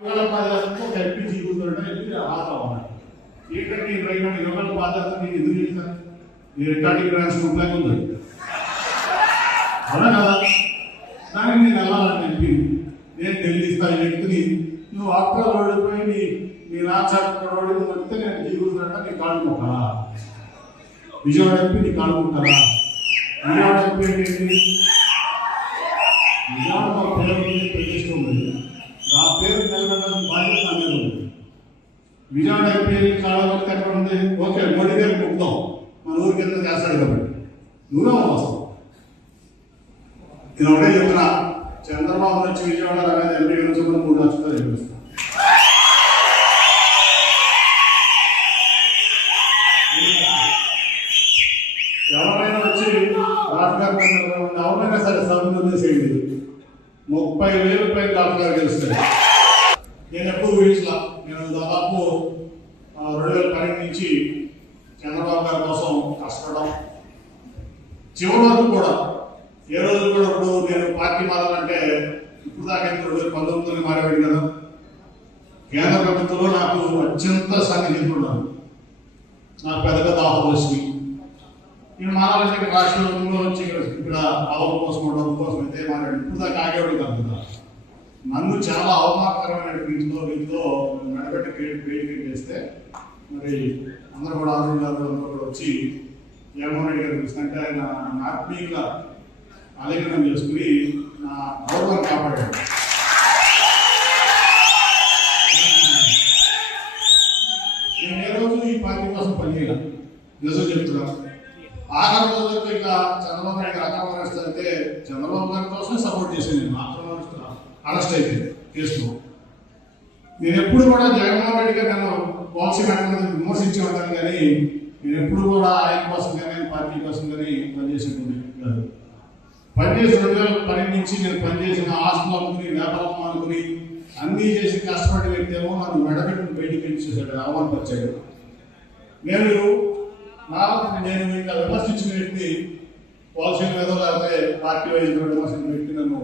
యువల పాదయాత్రకు ఒక MP దిగుతుంటే MP హాజరు అవ్వాలి ఏంటంటే ఇరవై యువల పాదయాత్ర నేను ఎందుకు చేశాను ఈ రికార్డింగ్ బ్రాంచ్ కంప్లైంట్ ఉంది. అవునా కదా? దానికి నేను వెళ్ళాలని ఎంపీ నేను ఢిల్లీ స్థాయి వ్యక్తిని. నువ్వు ఆఫ్టర్ ఓడిపోయి నీ నీ రాచార్య ఓడిపోయి విజయవాడ ఎంపీ ప్రతిష్ట విజయవాడ ఎంపీ వరకు ఎక్కడ ఉంది. ఓకే మోడీ గారు మొక్కుదాం మన ఊరికి ఎంత చేస్తాడు కాబట్టి. నువ్వే వస్తావు. నేను ఒకటే చెప్తున్నా. చంద్రబాబు నుంచి విజయవాడ అనేది ఎంపీ గురించి మూడు లక్షలు చెప్పిస్తాను ఎవరైనా వచ్చి రాజుగారి ఎవరైనా సరే సభను చేయండి. ముప్పై వేలు పైన డాక్టర్ గారు గెలుస్తారు నేను ఎప్పుడు ఊహించలా. నేను దాదాపు రెండు వేల పన్నెండు నుంచి చంద్రబాబు గారి కోసం కష్టపడడం. చివరి వరకు కూడా ఏ రోజు కూడా ఇప్పుడు నేను పార్టీ మారాలంటే ఇప్పుడు దాకా రెండు వేల పంతొమ్మిదిలో మారేవాడు కదా. కేంద్ర ప్రభుత్వంలో నాకు అత్యంత సన్నిహితుడున్నాను నాకు పెద్ద పెద్ద ఆఫర్లు నేను మారాలంటే రాష్ట్రంలో నుంచి ఇక్కడ ఇక్కడ కోసం డబ్బు కోసం అయితే మారాడు. ఇప్పుడు దాకా ఆగేవాడు కాదు కదా. నన్ను చాలా అవమానకరమైన వీటిలో వీటిలో నడబెట్టి క్రియేట్ క్రియేట్ చేస్తే మరి అందరూ కూడా ఆంధ్ర గారు అందరూ కూడా వచ్చి జగన్మోహన్ రెడ్డి గారు చూసినట్టే ఆయన ఆత్మీయుల ఆత్మీయంగా ఆలింగనం చేసుకుని నా గౌరవం కాపాడాడు నేను ఏ రోజు ఈ పార్టీ కోసం పనిచేయాలి నిజం చెప్తున్నా. ఆఖరి రోజులకు ఇక చంద్రబాబు నాయుడు అక్రమ చంద్రబాబు గారి కోసమే సపోర్ట్ చేసింది మాత్రం. అరెస్ట్ అయిపోయింది అయితే కేసులో. నేను ఎప్పుడు కూడా జగన్మోహన్ రెడ్డి గారు నన్ను పాలసీ మేడం మీద ఉంటాను కానీ నేను ఎప్పుడు కూడా ఆయన కోసం కానీ పార్టీ కోసం కానీ పనిచేసేటువంటి కాదు. పనిచేసిన రెండు వేల పన్నెండు నుంచి నేను పనిచేసిన ఆస్తులు అనుకుని వ్యాపారం అనుకుని అన్నీ చేసి కష్టపడి వ్యక్తేమో నన్ను మెడబెట్టి బయటికి ఇచ్చేసాడు అవమానపరిచాడు నేను నా నేను ఇంకా విమర్శించిన వ్యక్తి పాలసీ మీద లేకపోతే పార్టీ వైద్యులు విమర్శించిన వ్యక్తి నన్ను